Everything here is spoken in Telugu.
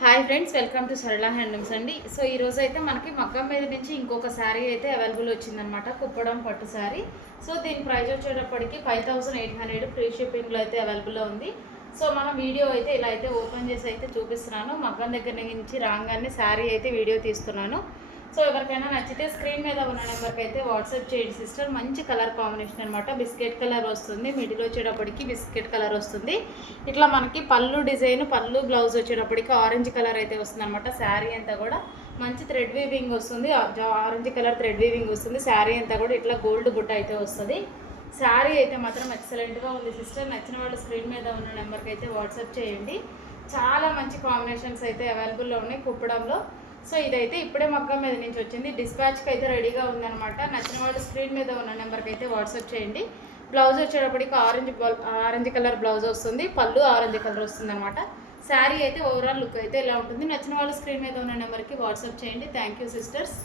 హాయ్ ఫ్రెండ్స్, వెల్కమ్ టు సరళ హ్యాండ్లూమ్స్ అండి. సో ఈ రోజు అయితే మనకి మగ్గం మీద నుంచి ఇంకొక శారీ అయితే అవైలబుల్ వచ్చిందనమాట, కుప్పడం పట్టు శారీ. సో దీని ప్రైస్ వచ్చేటప్పటికి 5800 ఫ్రీ షిప్పింగ్లో అయితే అవైలబుల్లో ఉంది. సో మన వీడియో అయితే ఇలా అయితే ఓపెన్ చేసి అయితే చూపిస్తున్నాను. మగ్గం దగ్గర నుంచి రాగానే శారీ అయితే వీడియో తీస్తున్నాను. సో ఎవరికైనా నచ్చితే స్క్రీన్ మీద ఉన్న నెంబర్కి అయితే వాట్సాప్ చేయండి సిస్టర్. మంచి కలర్ కాంబినేషన్ అనమాట, బిస్కెట్ కలర్ వస్తుంది, మిడిల్ వచ్చేటప్పటికి బిస్కెట్ కలర్ వస్తుంది. ఇట్లా మనకి పళ్ళు డిజైన్, పళ్ళు బ్లౌజ్ వచ్చేటప్పటికి ఆరెంజ్ కలర్ అయితే వస్తుంది అనమాట. శారీ అంతా కూడా మంచి థ్రెడ్ వీవింగ్ వస్తుంది, ఆరెంజ్ కలర్ థ్రెడ్ వీవింగ్ వస్తుంది. శారీ అంతా కూడా ఇట్లా గోల్డ్ బుట్ట అయితే వస్తుంది. శారీ అయితే మాత్రం ఎక్సలెంట్గా ఉంది సిస్టర్. నచ్చిన వాళ్ళు స్క్రీన్ మీద ఉన్న నెంబర్కి అయితే వాట్సాప్ చేయండి. చాలా మంచి కాంబినేషన్స్ అయితే అవైలబుల్లో ఉన్నాయి కుప్పడంలో. సో ఇదైతే ఇప్పుడే మగ్గం మీద నుంచి వచ్చింది, డిస్పాచ్కి అయితే రెడీగా ఉందన్నమాట. నచ్చిన వాళ్ళు స్క్రీన్ మీద ఉన్న నెంబర్కి అయితే వాట్సాప్ చేయండి. బ్లౌజ్ వచ్చేటప్పటికి ఆరెంజ్ కలర్ బ్లౌజ్ వస్తుంది, పళ్ళు ఆరెంజ్ కలర్ వస్తుంది అనమాట. శారీ అయితే ఓవరాల్ లుక్ అయితే ఇలా ఉంటుంది. నచ్చిన వాళ్ళు స్క్రీన్ మీద ఉన్న నెంబర్కి వాట్సాప్ చేయండి. Thank you sisters.